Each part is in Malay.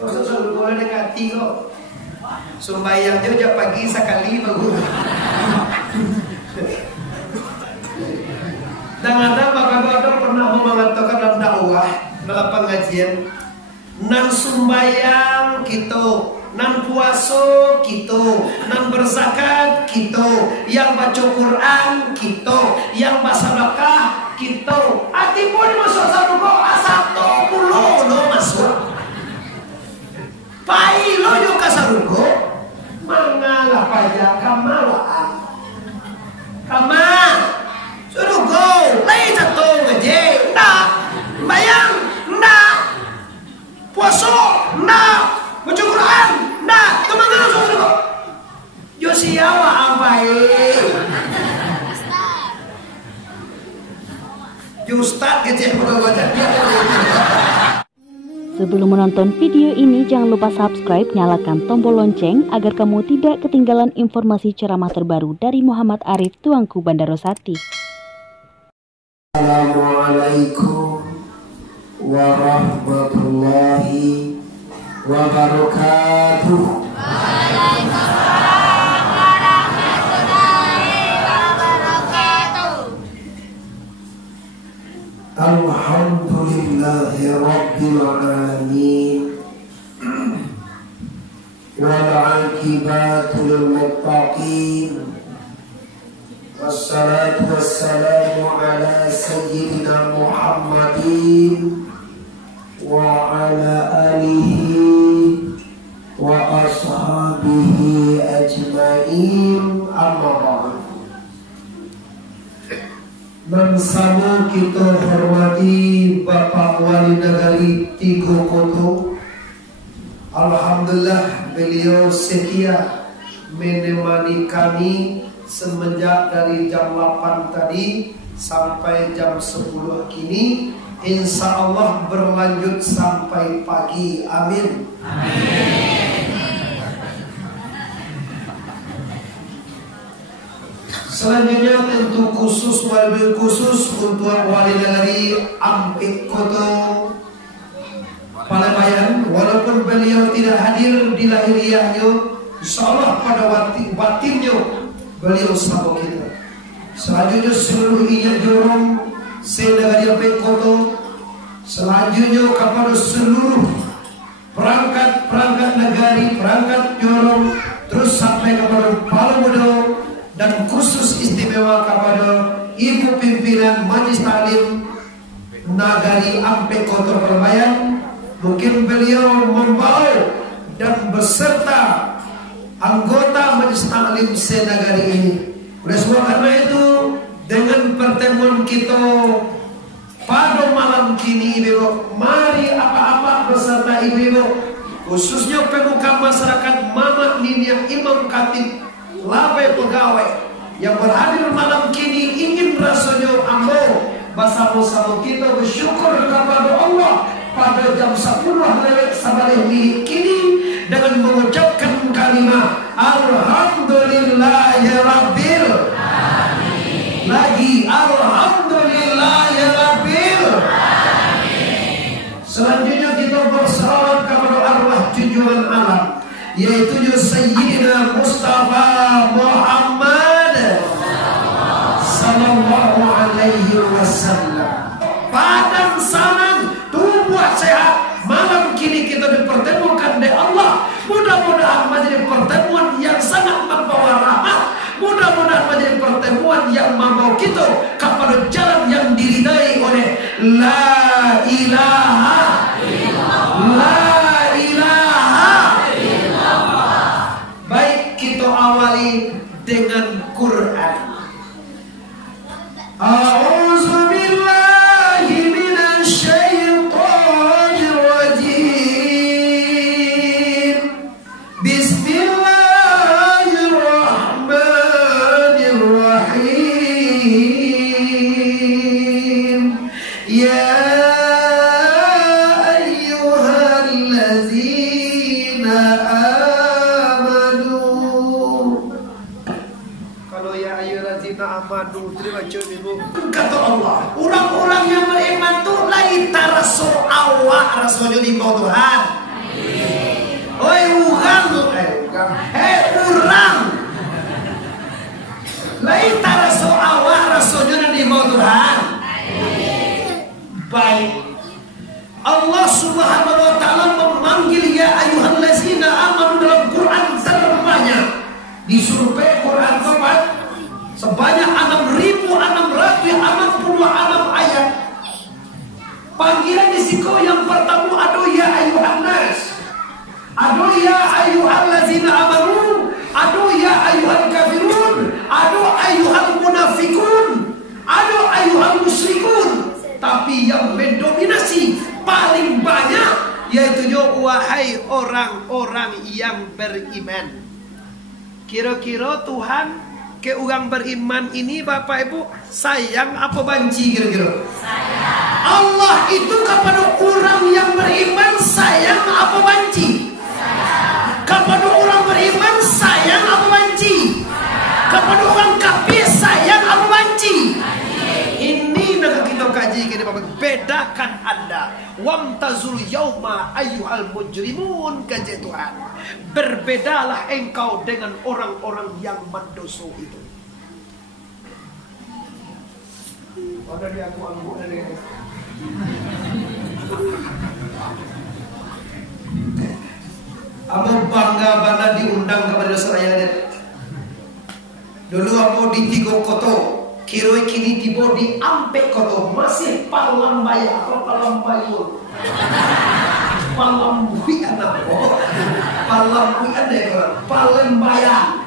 Masa suruh boleh dekati kok. Sumbayang aja pagi sekali bagus. Dan ada Bapak pernah mengatakan dalam dakwah dalam pengajian, nan sumbayang kita, nan puasa kita, nan berzakat kita, yang baca Quran kita, yang bersedekah kita. Ati pun masuk surga asal 20 lo masuk. Pai lo juga surga. Mangalah pajak kamalaan. Kamal suruh go, lay jatuh aja, ndak, bayang, ndak, puasa, ndak, baca Quran, ndak, kemana suruh go? Yo siapa apa Ustaz kecil baca. Sebelum menonton video ini, jangan lupa subscribe, nyalakan tombol lonceng agar kamu tidak ketinggalan informasi ceramah terbaru dari Muhammad Arif Tuanku Bandarosati. Assalamualaikum warahmatullahi wabarakatuh. Waalaikumsalam warahmatullahi wabarakatuh. Alhamdulillahi rabbil alamin. Wal 'aqibatu lil muttaqin. Wassalatu wassalamu ala sayyidina Muhammadin wa ala alihi wa ashabihi ajma'in, amma ba'd. Bersama kita hormati Bapak Wali Negari Tigo Koto. Alhamdulillah beliau setia menemani kami semenjak dari jam 8 tadi sampai jam 10 kini. Insya Allah berlanjut sampai pagi. Amin. Selanjutnya tentu khusus wabil khusus untuk Wali Negari Ampik Koto Palabayan. Walaupun beliau tidak hadir di lahiriahnya, insya Allah pada batinnya beliau sama kita. Selanjutnya seluruh ingat jorong Senegari Ampik Koto. Selanjutnya kepada seluruh perangkat negari, perangkat jorong, terus sampai kepada Palamudo, dan khusus istimewa kepada Ibu Pimpinan Majelis Taklim Nagari Ampik Koto Palabayan. Mungkin beliau membawa dan beserta anggota Majelis Taklim senegari ini. Oleh sebab karena itu, dengan pertemuan kita pada malam kini, Ibu, mari apa-apa beserta Ibu, khususnya pemuka masyarakat, Mama Ninia, Imam Khatib, Labai pegawai yang berhadir malam kini, ingin rasanya ambo bersama-sama kita bersyukur kepada Allah pada jam 10 sabalik kini dengan mengucapkan kalimat Alhamdulillahirabbil alamin. Lagi Alhamdulillahirabbil alamin. Selanjutnya kita bersalawat kepada arwah junjungan alam, yaitu Sayyidina Mustafa Muhammad sallallahu alaihi wasallam. Padang sanang, tubuh sehat. Malam kini kita dipertemukan oleh Allah. Mudah-mudahan menjadi pertemuan yang sangat membawa rahmat. Mudah-mudahan menjadi pertemuan yang membawa kita kepada jalan yang diridai oleh La ilaha illallah. La ilaha illallah. Baik, kita awali dengan Quran. A'udzu billahi minasy syaithanir rajim. Bismillahirrahmanirrahim. Ya ayyuhallazina amanu. Kalau ya ayyuhallazina amanu, terima kasih Ibu. Kata Allah, orang-orang yang beriman itu lain rasul awak rasulnya di bawah Tuhan. orang. Orang. Lain raso awak rasonya nanti mau Tuhan. Baik. Allah Subhanahu wa taala memanggil ya ayyuhallazina amanu dalam Quran terbanyak. Disurvei Quran sebanyak 6.666 ayat. Panggilan disiko yang pertama aduh ya ayyuhan nas. Aduh ya ayyuhallazina amanu. Aduh ya ayyuhal kafirun. Aduh ayyuhal munafikun. Aduh ayyuhal musyrikun. Tapi yang mendominasi paling banyak yaitu wahai orang-orang yang beriman. Kira-kira Tuhan ke orang beriman ini Bapak Ibu sayang apa benci kira-kira? Sayang. Allah itu kepada orang yang beriman sayang apa benci? Sayang. Kepada orang beriman sayang apa benci? Sayang. Kepada orang kafir sayang apa benci? Ini nak kita kaji gini Bapak. Bedakan Anda. Wamtazul yauma ayyuhal mujrimun, kaji Tuhan. Berbedalah engkau dengan orang-orang yang mendosa itu. Ada di aku anggur dari Amo bangga bana diundang kepada saya. Dulu aku di Tigo Koto, kiroi kini tiba di Ampek Koto, masih Palambaya, apa Palambayun? Palambuyan apa? Palambuyan deh, Palembaya.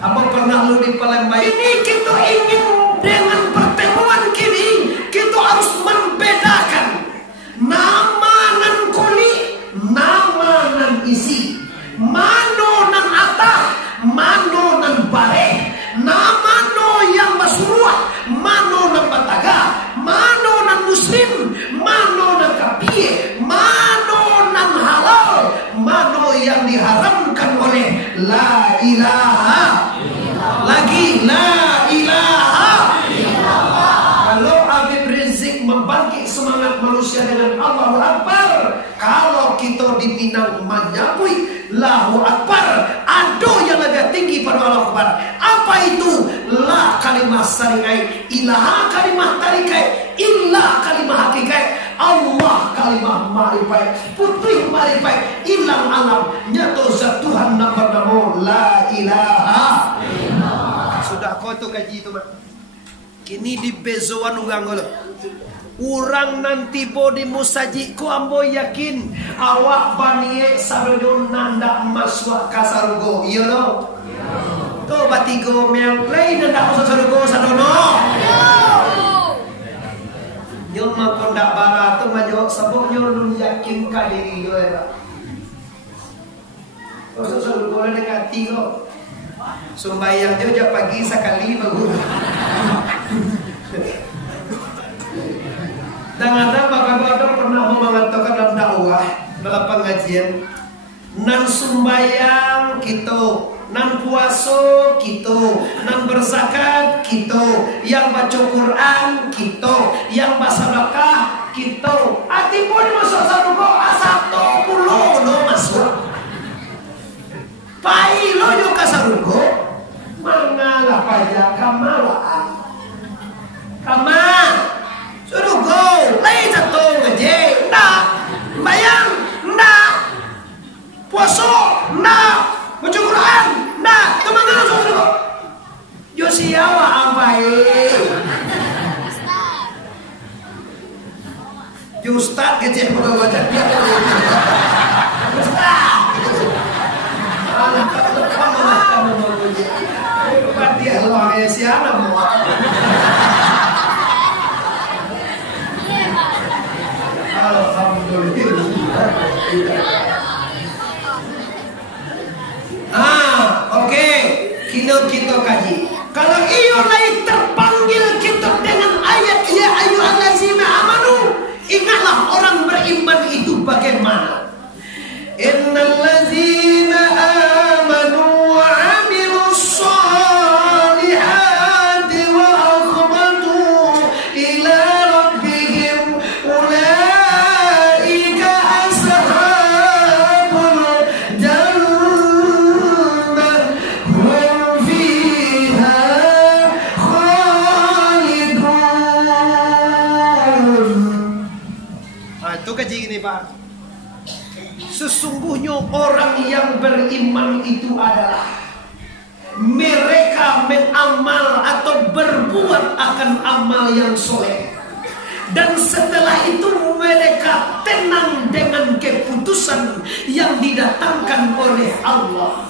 Apa pernah lu di Palembaya? Ini kita ingin dengan pertemuan kini kita harus membedakan nama nan kuli, nama nan isi, mano nan atah, mano nan bare, nama no yang basuruah, mano nan bataga, mano nan muslim, mano nan kapie, mano nan halal, mano yang diharamkan oleh la ilaha lagi la ilaha. Kalau Habib Rizik membangkit semangat manusia dengan Allahu Akbar, kalau kita di Minang menyambui Allahu Akbar, ada yang lebih tinggi pada Allahu Akbar. Apa itu? La kalimah sarikai, ilaha kalimah tarikai, illa kalimah hakikai, Allah kalimah marifai, putih marifai, ilang alam, nyata zat Tuhan nama la ilaha. Sudah kau tu kaji itu mak. Kini di bezoan ugang lo. Urang nanti bodi musaji ku ambo yakin awak banie sadojo nanda maswa kasarugo. Iya lo. Tu batigo meang lain nanda maswa sarugo sadono. Nyom makondak bara tu majok sabuk nyom yakin kadiri yo era. Maswa sarugo le dekat tigo. Sumbayang juga pagi sekali bagus. Dan ada bakal pernah mengatakan dalam dakwah dalam pengajian, nan sumbayang kita, nan puasa kita, nan berzakat kita, yang baca Quran kita, yang bersedekah kita. Ati pun masuk satu asap 10 no masuk. Pai lo yo kasarugo mangalah pajak kamalaan kama surugo lain satu ngaji ndak bayang ndak puasa ndak baca Quran ndak kemana surugo yo siawa ampai yo ustaz ngaji pada wajah dia ustaz dia luar biasa semua. Alhamdulillah. Oke. Kita kaji. Kalau iyo lain terpanggil kita dengan ayat ya ayyuhallazina amanu, ingatlah orang beriman itu bagaimana. Innallazina amanu wa amilus solihati wa akhbatu ila rabbihim ulaika ashabul jannah Sesungguhnya orang yang beriman itu adalah mereka beramal atau berbuat akan amal yang soleh. Dan setelah itu mereka tenang dengan keputusan yang didatangkan oleh Allah.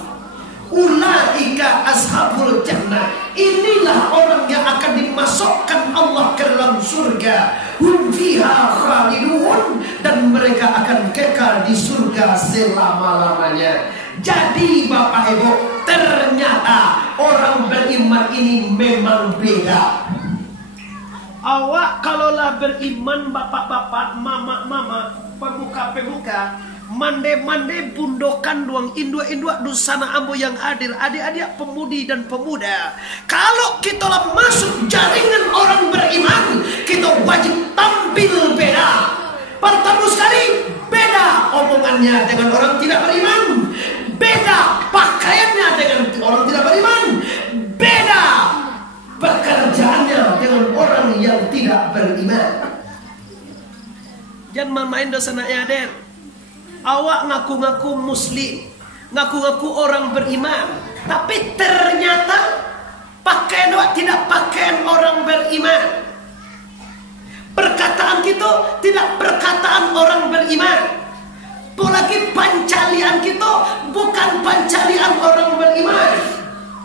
Ulaika ashabul jannah. Inilah orang yang akan dimasukkan Allah ke dalam surga. Hum fiha khalidun. Dan mereka akan kekal di surga selama-lamanya. Jadi Bapak Ibu, ternyata orang beriman ini memang beda. Awak kalaulah beriman, bapak-bapak, mama-mama, pemuka-pemuka, mande-mande bundokan duang indua-indua dusana ambo yang hadir, adik-adik pemudi dan pemuda. Kalau kita masuk jaringan orang beriman, kita wajib tampil beda. Pertama sekali, beda omongannya dengan orang tidak beriman. Beda pakaiannya dengan orang tidak beriman. Beda pekerjaannya dengan orang yang tidak beriman. Jangan main dosa nak yader. Awak ngaku-ngaku muslim, ngaku-ngaku orang beriman, tapi ternyata pakaian awak tidak pakaian orang beriman. Perkataan kita tidak perkataan orang beriman. Apalagi pancalian kita bukan pancalian orang beriman.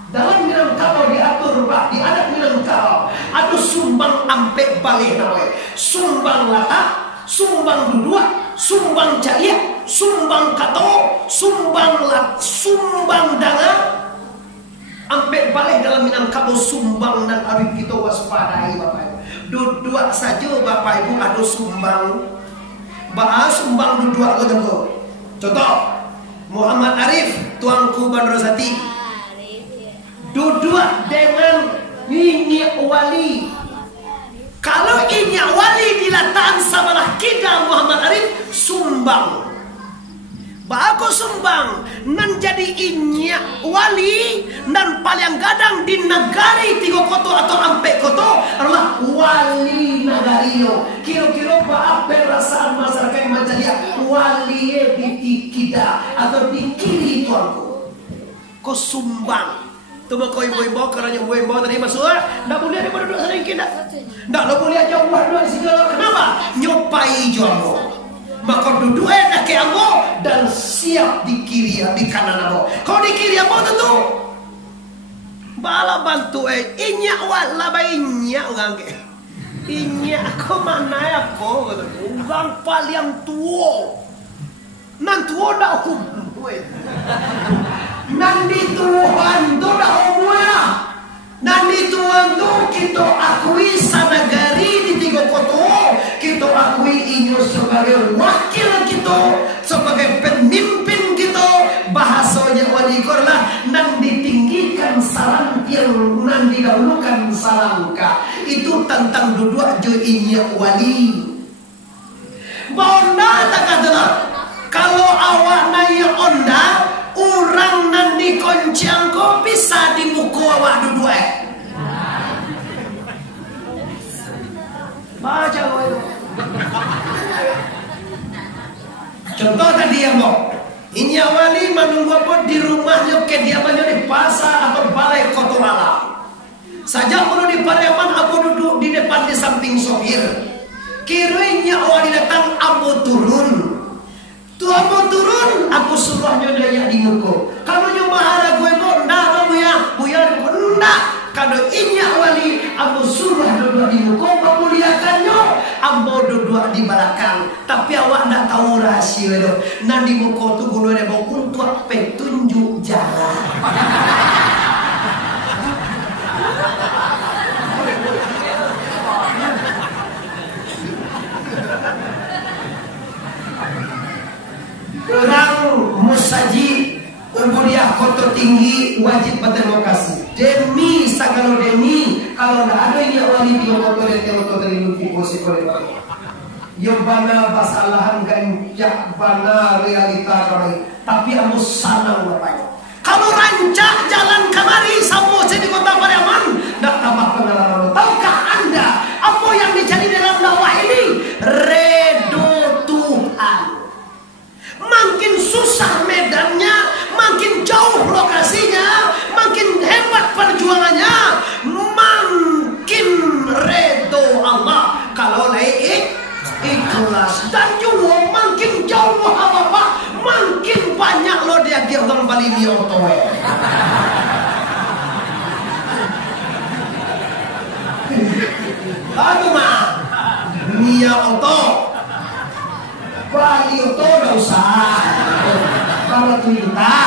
Dalam Minangkabau diatur Pak, di adat Minangkabau ada sumbang ampe balik nawe, sumbang lata, sumbang duduk, sumbang cahaya, sumbang kato, sumbang dana. Ampe balik dalam Minangkabau sumbang dan arif kita waspadai Bapak Ibu. Duduk saja Bapak Ibu ada sumbang. Bahas sumbang duduk aku. Contoh Muhammad Arif tuanku Bandrosati duduk dengan Inyak Wali. Kalau Inyak Wali dilataan sabalah kita Muhammad Arif sumbang. Baku sumbang nan jadi Inyak Wali dan paling gadang di negari tiga koto atau ampe koto adalah wali nagario. Kira-kira apa perasaan masyarakat Majalaya wali di kita atau di kiri tuanku. Kau sumbang. Tuma kau ibu-ibu kerana ibu-ibu tadi masuk, tak boleh ada duduk sana kita. Tak boleh aja buat dua segala. Kenapa? Nyopai jomblo. Maka duduk nak ke ambo dan siap di kiri di kanan ambo. Kau di kiri ambo tentu bala bantu Inyak wala ba Inyak orang ke. Inyak aku mana ya ko? Orang paling tua. Nan tua dah hukum. Nanti Tuhan tu dah umumnya. Nanti Tuhan tu kita akui sanagari di tiga kota. Kita akui Inyo sebagai wakil kita, sebagai pemimpin kita. Bahasanya wali korlah nan ditinggikan salantir, nan didahulukan salangka. Itu tentang duduk jo Inyo wali. Bonda tak katalah kalau awak naya onda orang nan dikoncang ko bisa di muka awak duduk baca itu. Contoh tadi ya Mbok, Inyak Wali menunggu apa di rumahnya kediamannya di pasar atau balai kotor alam. Saja perlu di Pariaman aku duduk di depan di samping sopir. Kira Inyak Wali datang aku turun. Tu aku turun, aku suruhnya daya di muka. Kalau nyoba arah gue kok ndak buya ndak. Kalau Inyak Wali aku suruh duduk di muka, memuliakannya, ambo duduk di belakang. Tapi awak ndak tahu rahasia itu. Nah di muka tu guna ada untuk petunjuk jalan. Orang musaji ubudiyah kota tinggi wajib berterima kasih demi segala demi kalau tidak ada Inyak Wali di kota terlalu posisi kolektor yang bana basalahan ganjak bana realita kami tapi amu sanang bapak. Kalau rancak jalan kemari sama saya di kota Pariaman tidak tambah pengalaman. Tahukah anda apa yang dicari dalam dakwah ini? Redo Tuhan. makin susah medannya, makin jauh lokasinya, makin hebat perjuangannya, makin redo Allah kalau naik ikhlas. Dan juga makin jauh apa makin banyak lo dia orang Bali ni otowe. Aduh mah Mia oto Bali oto dah usah. Kalau kita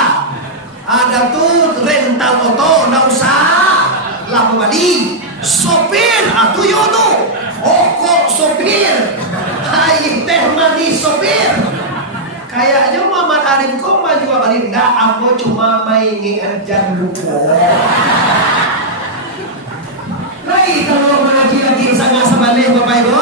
ada tuh rental oto dah usah. Lalu Bali sopir atuh yo tuh. Kok sopir. Hai teh manis sopir. Kayaknya Muhammad Arif kok maju Bali enggak, aku cuma main ngejar lupa. Baik, kalau mengaji lagi sangat sebalik Bapak Ibu.